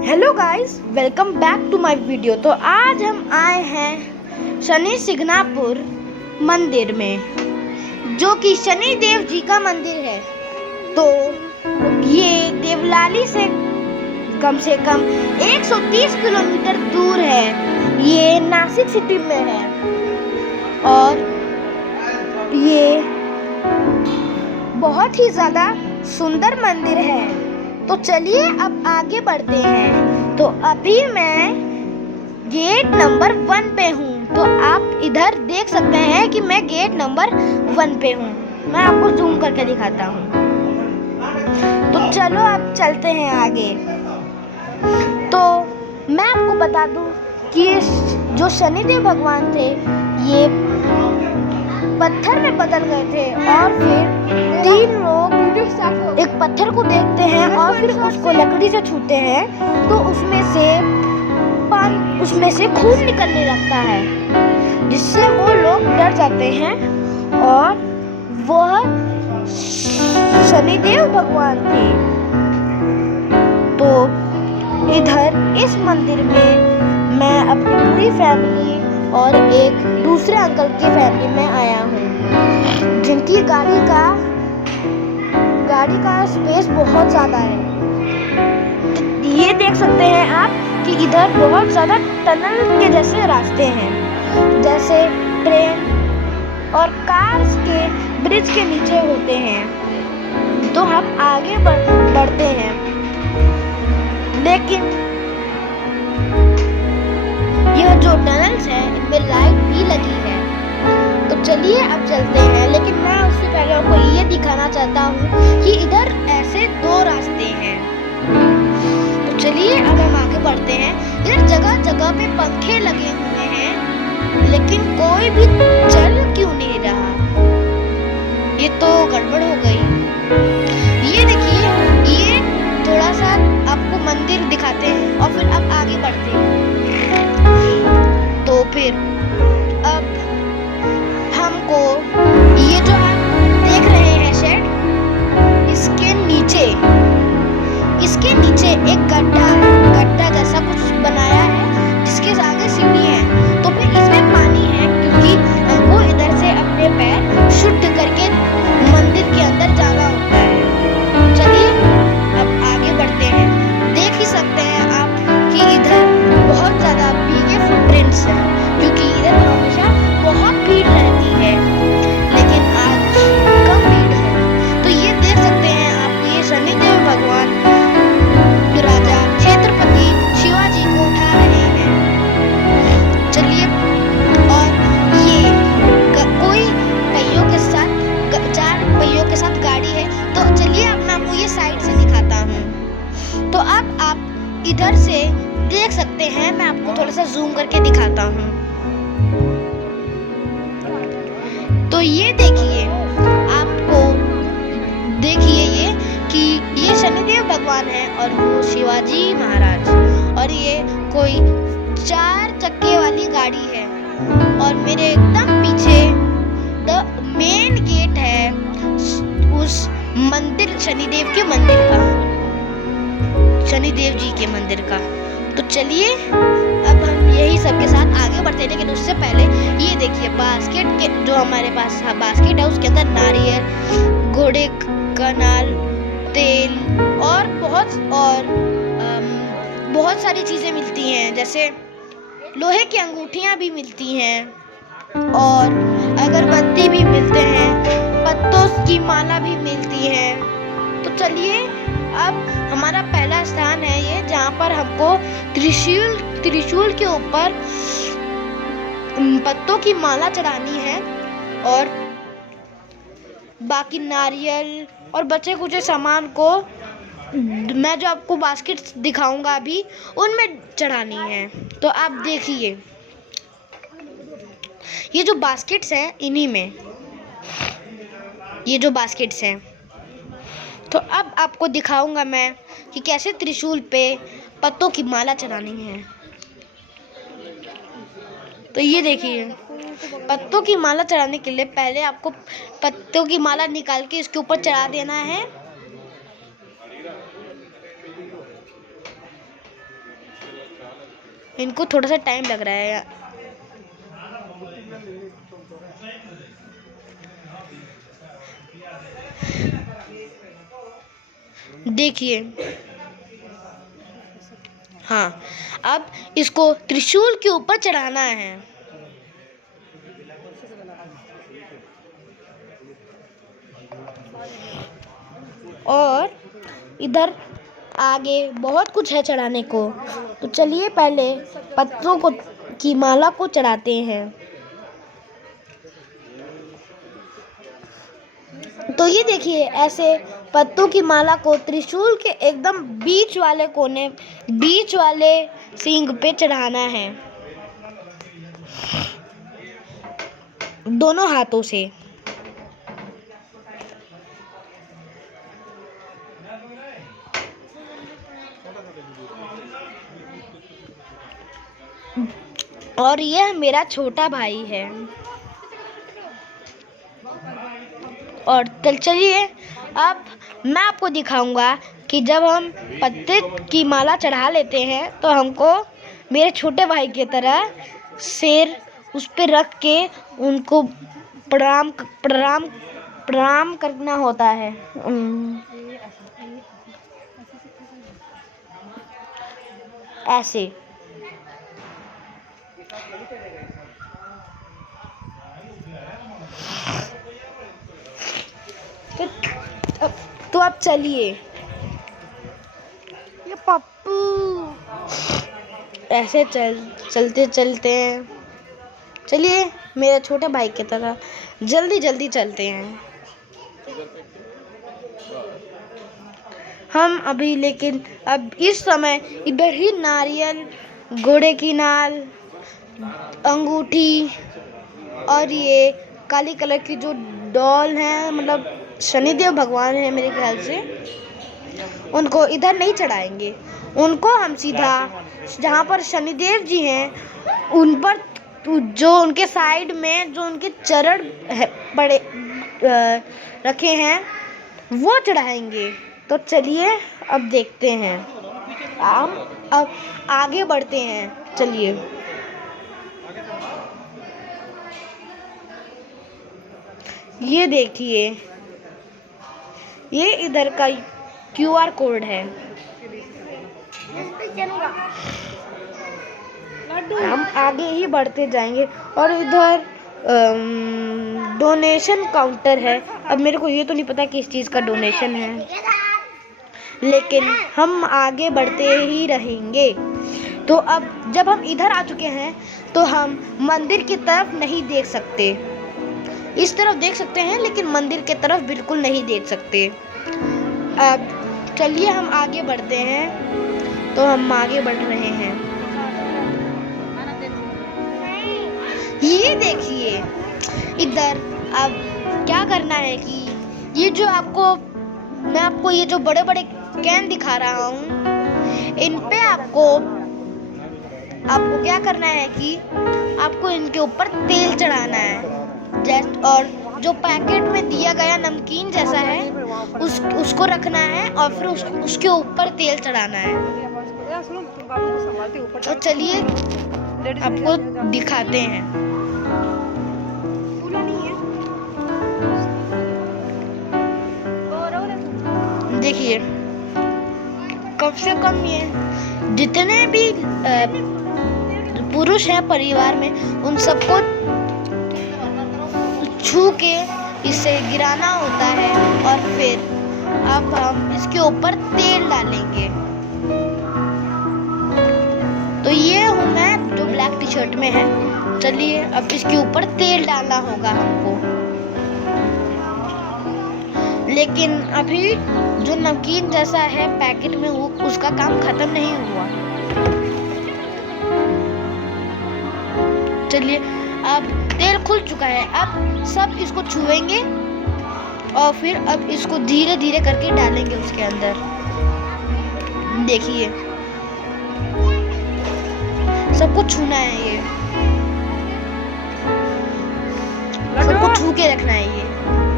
Hello guys, welcome back to my video. तो आज हम आए हैं शनि सिंगनापुर मंदिर में, जो कि शनि देव जी का मंदिर है। तो ये देवलाली से कम 130 किलोमीटर दूर है। ये नासिक सिटी में है और ये बहुत ही ज़्यादा सुंदर मंदिर है। तो चलिए अब आगे बढ़ते हैं। तो अभी मैं गेट नंबर 1 पे हूँ। तो आप इधर देख सकते हैं कि मैं गेट नंबर 1 पे हूँ। मैं आपको जूम करके दिखाता हूँ। तो चलो अब चलते हैं आगे। तो मैं आपको बता दूँ कि जो शनिदेव भगवान थे ये पत्थर में बदल गए थे और फिर 3 लोग एक पत्थर को देखते हैं और फिर उसको लकड़ी से छूते हैं तो उसमें से खून निकलने लगता है, जिससे वो लोग डर जाते हैं और वह शनिदेव भगवान थे। तो इधर इस मंदिर में मैं अपनी पूरी फैमिली और एक दूसरे अंकल की फैमिली में आया हूँ, जिनकी गाड़ी का स्पेस बहुत ज़्यादा है। ये देख सकते हैं आप कि इधर बहुत ज़्यादा टनल के जैसे रास्ते हैं, जैसे ट्रेन और कार्स के ब्रिज के नीचे होते हैं। तो हम आगे बढ़ते हैं, लेकिन यह जो टनल्स है इनमें लाइट भी लगी है। तो चलिए अब चलते हैं, लेकिन मैं उससे पहले आपको ये दिखाना चाहता हूँ कि इधर ऐसे 2 रास्ते हैं। तो चलिए अब हम आगे बढ़ते हैं। इधर जगह जगह पे पंखे लगे हुए हैं, लेकिन कोई भी चल क्यों नहीं रहा। ये तो गड़बड़ हो गई। ये देखिए, ये थोड़ा सा आपको मंदिर दिखाते हैं और फिर अब आगे बढ़ते हैं। तो फिर अब हमको ये जो आप देख रहे हैं शेड, इसके नीचे एक गड्ढा जैसा कुछ बनाया है, जिसके आगे सीढ़ी है। तो फिर इसमें पानी है, क्योंकि हमको इधर से अपने पैर शुद्ध करके मंदिर के अंदर जाना होता है। चलिए अब आगे बढ़ते हैं। देख ही सकते हैं आप कि इधर बहुत ज़्यादा भीगे फुटप्रिंट्स हैं, क्योंकि इधर हमेशा बहुत भीड़ रहती है, लेकिन आज कम भीड़ है। तो ये देख सकते हैं आप, ये शनिदेव भगवान राजा छत्रपति शिवाजी को उठा रहे हैं। चलिए, और ये कोई पहियों के साथ 4 पहियों के साथ गाड़ी है। तो चलिए अब मैं आपको ये साइड से दिखाता हूँ। तो अब आप इधर से देख सकते हैं, मैं आपको थोड़ा सा जूम करके दिखाता हूँ। तो ये देखिए, आपको देखिए ये कि ये शनिदेव भगवान है और वो शिवाजी महाराज, और ये कोई 4 चक्के वाली गाड़ी है। और मेरे एकदम पीछे द मेन गेट है उस मंदिर, शनिदेव के मंदिर का, शनिदेव जी के मंदिर का। तो चलिए अब हम यही सबके साथ आगे बढ़ते हैं, लेकिन उससे पहले ये देखिए बास्केट के जो हमारे पास बास्केट है, उसके अंदर नारियल, घोड़े का नाल, तेल और बहुत सारी चीज़ें मिलती हैं, जैसे लोहे की अंगूठियाँ भी मिलती हैं और अगरबत्ती भी मिलते हैं, पत्तों की माला भी मिलती है। तो चलिए अब हमारा पहला स्थान है ये, जहाँ पर हमको त्रिशूल के ऊपर पत्तों की माला चढ़ानी है और बाकी नारियल और बचे कुछ सामान को मैं जो आपको बास्केट दिखाऊंगा अभी, उनमें चढ़ानी है। तो आप देखिए, ये जो बास्केट्स हैं, इन्हीं में ये जो बास्केट्स हैं। तो अब आपको दिखाऊंगा मैं कि कैसे त्रिशूल पे पत्तों की माला चढ़ानी है। तो ये देखिए, पत्तों की माला चढ़ाने के लिए पहले आपको पत्तों की माला निकाल के इसके ऊपर चढ़ा देना है। इनको थोड़ा सा टाइम लग रहा है। देखिए, हाँ, अब इसको त्रिशूल के ऊपर चढ़ाना है। और इधर आगे बहुत कुछ है चढ़ाने को, तो चलिए पहले पत्तों को की माला को चढ़ाते हैं। तो ये देखिए, ऐसे पत्तों की माला को त्रिशूल के एकदम बीच वाले सींग पे चढ़ाना है, दोनों हाथों से। और यह मेरा छोटा भाई है। और चलिए, अब मैं आपको दिखाऊंगा कि जब हम पत्ते की माला चढ़ा लेते हैं तो हमको मेरे छोटे भाई की तरह सिर उस पर रख के उनको प्रणाम प्रणाम प्रणाम करना होता है। ऐसे। तो अब चलिए, ये पप्पू ऐसे चलते हैं। चलिए, मेरे छोटे भाई की तरह जल्दी जल्दी चलते हैं हम अभी। लेकिन अब इस समय इधर ही नारियल, घोड़े की नाल, अंगूठी और ये काली कलर की जो डॉल है, मतलब शनिदेव भगवान है मेरे ख्याल से, उनको इधर नहीं चढ़ाएंगे। उनको हम सीधा जहाँ पर शनिदेव जी हैं उन पर, जो उनके साइड में जो उनके चरण पड़े रखे हैं, वो चढ़ाएंगे। तो चलिए अब देखते हैं, हम अब आगे बढ़ते हैं। चलिए, ये देखिए, ये इधर का QR कोड है। हम आगे ही बढ़ते जाएंगे। और इधर डोनेशन काउंटर है। अब मेरे को ये तो नहीं पता किस चीज़ का डोनेशन है, लेकिन हम आगे बढ़ते ही रहेंगे। तो अब जब हम इधर आ चुके हैं तो हम मंदिर की तरफ नहीं देख सकते। इस तरफ देख सकते हैं, लेकिन मंदिर की तरफ बिल्कुल नहीं देख सकते। अब चलिए हम आगे बढ़ते हैं। तो हम आगे बढ़ रहे हैं। ये देखिए, इधर अब क्या करना है कि ये जो मैं आपको ये जो बड़े बड़े कैन दिखा रहा हूँ, इन पे आपको क्या करना है कि आपको इनके ऊपर तेल चढ़ाना है। और जो पैकेट में दिया गया नमकीन जैसा है, उसको रखना है और फिर उसके ऊपर तेल चढ़ाना है। तो चलिए आपको दिखाते हैं। देखिए, कम से कम ये जितने भी पुरुष हैं परिवार में, उन सबको छू के इसे गिराना होता है। और फिर अब हम इसके ऊपर तेल डालेंगे। तो ये हूँ मैं जो ब्लैक टी शर्ट में है। चलिए, अब इसके ऊपर तेल डालना होगा हमको। लेकिन अभी जो नमकीन जैसा है पैकेट में, वो उसका काम खत्म नहीं हुआ। चलिए, अब तेल खुल चुका है। अब सब इसको छुएंगे और फिर अब इसको धीरे धीरे करके डालेंगे उसके अंदर। देखिए, सबको छूना है, ये सबको छू के रखना है। ये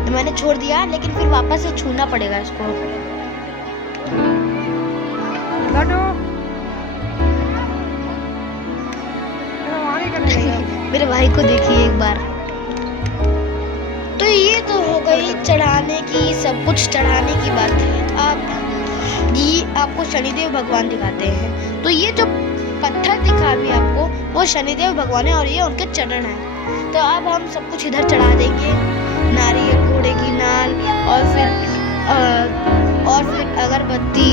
तो मैंने छोड़ दिया, लेकिन फिर वापस से छूना पड़ेगा इसको। मेरे भाई को देखिए एक बार। तो ये तो हो गई चढ़ाने की, सब कुछ चढ़ाने की बात। अब ये आपको शनिदेव भगवान दिखाते हैं। तो ये जो पत्थर दिखा अभी आपको, वो शनिदेव भगवान है और ये उनके चरण हैं। तो अब हम सब कुछ इधर चढ़ा देंगे, नारियल, घोड़े की नाल और फिर अगरबत्ती।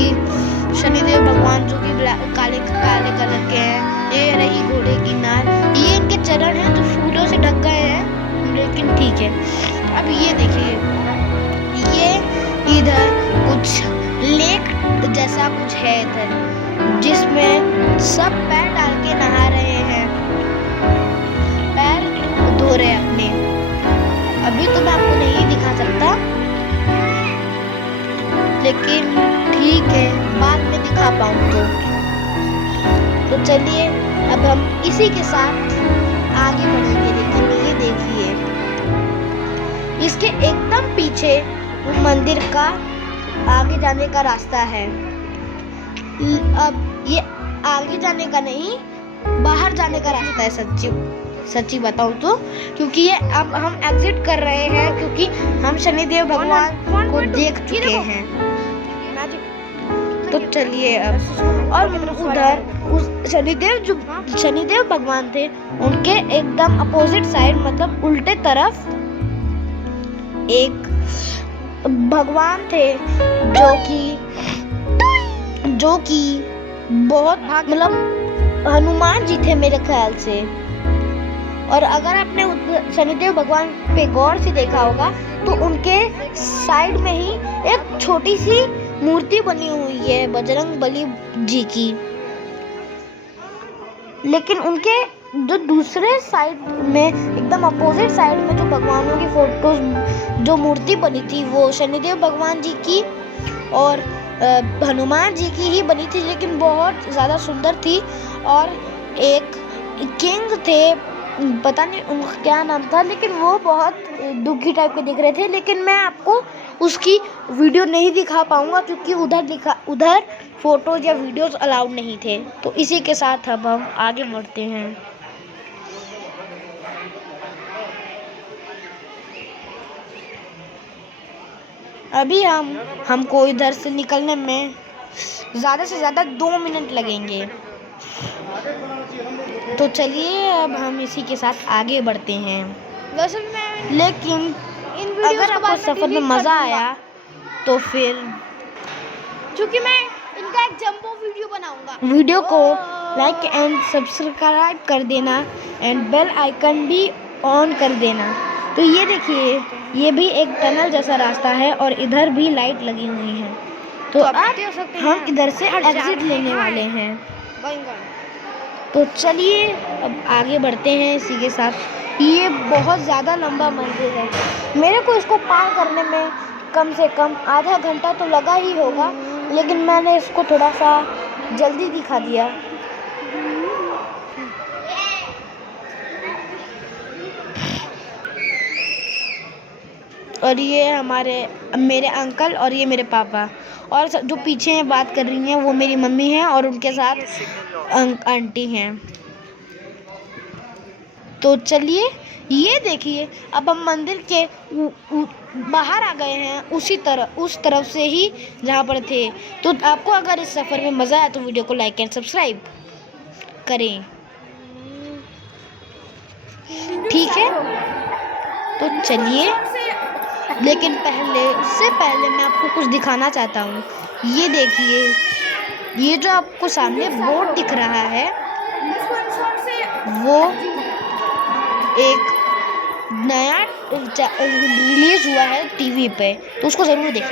शनिदेव भगवान जो कि काले काले कलर के हैं। ये रही घोड़े की नाल, ये इनके चरण हैं जो फूलों से ढक गए हैं, लेकिन ठीक है। अब ये देखिए, ये इधर कुछ लेक जैसा कुछ है इधर, जिसमें सब पैर डाल के नहा रहे हैं, पैर धो रहे हैं अपने। अभी तो मैं आपको नहीं दिखा सकता, लेकिन ठीक है, बाद में दिखा पाऊँ तो चलिए अब हम इसी के साथ आगे बढ़ेंगे। लेकिन ये देखिए, इसके एकदम पीछे मंदिर का आगे जाने का रास्ता है। अब ये आगे जाने का नहीं, बाहर जाने का रास्ता है, सच्ची बताऊं तो। क्योंकि ये अब हम एग्जिट कर रहे हैं, क्योंकि हम शनिदेव भगवान को देख चुके हैं। तो चलिए अब, और उधर उस शनिदेव भगवान थे, उनके एकदम अपोजिट साइड, मतलब उल्टे तरफ एक भगवान थे जो कि बहुत मतलब हनुमान जी थे मेरे ख्याल से। और अगर आपने शनिदेव भगवान पे गौर से देखा होगा तो उनके साइड में ही एक छोटी सी मूर्ति बनी हुई है बजरंग बली जी की। लेकिन उनके जो दूसरे साइड में, एकदम अपोजिट साइड में, जो भगवानों की फोटोज, जो मूर्ति बनी थी, वो शनिदेव भगवान जी की और हनुमान जी की ही बनी थी, लेकिन बहुत ज़्यादा सुंदर थी। और एक किंग थे, पता नहीं उनका क्या नाम था, लेकिन वो बहुत दुखी टाइप के दिख रहे थे। लेकिन मैं आपको उसकी वीडियो नहीं दिखा पाऊंगा, क्योंकि उधर फोटोज या वीडियोस अलाउड नहीं थे। तो इसी के साथ अब हम आगे बढ़ते हैं। अभी हमको इधर से निकलने में ज़्यादा से ज़्यादा 2 मिनट लगेंगे। तो चलिए अब हम इसी के साथ आगे बढ़ते हैं। लेकिन अगर आपको सफ़र में मज़ा आया तो फिर, क्योंकि मैं इनका एक जंबो वीडियो बनाऊंगा, वीडियो को लाइक एंड सब्सक्राइब कर देना एंड बेल आइकन भी ऑन कर देना। तो ये देखिए, ये भी एक टनल जैसा रास्ता है और इधर भी लाइट लगी हुई है। तो अब हम इधर से एग्जिट लेने वाले हैं। तो चलिए अब आगे बढ़ते हैं इसी के साथ। ये बहुत ज़्यादा लंबा मंदिर है, मेरे को इसको पार करने में कम से कम आधा घंटा तो लगा ही होगा, लेकिन मैंने इसको थोड़ा सा जल्दी दिखा दिया। और ये मेरे अंकल और ये मेरे पापा, और जो पीछे बात कर रही हैं वो मेरी मम्मी हैं और उनके साथ आंटी हैं। तो चलिए, ये देखिए, अब हम मंदिर के बाहर आ गए हैं, उस तरफ से ही जहाँ पर थे। तो आपको अगर इस सफ़र में मज़ा आया तो वीडियो को लाइक एंड सब्सक्राइब करें, ठीक है। तो चलिए, लेकिन उससे पहले मैं आपको कुछ दिखाना चाहता हूँ। ये देखिए, ये जो आपको सामने बोर्ड दिख रहा है, वो एक नया रिलीज हुआ है टीवी पे, तो उसको ज़रूर देखें।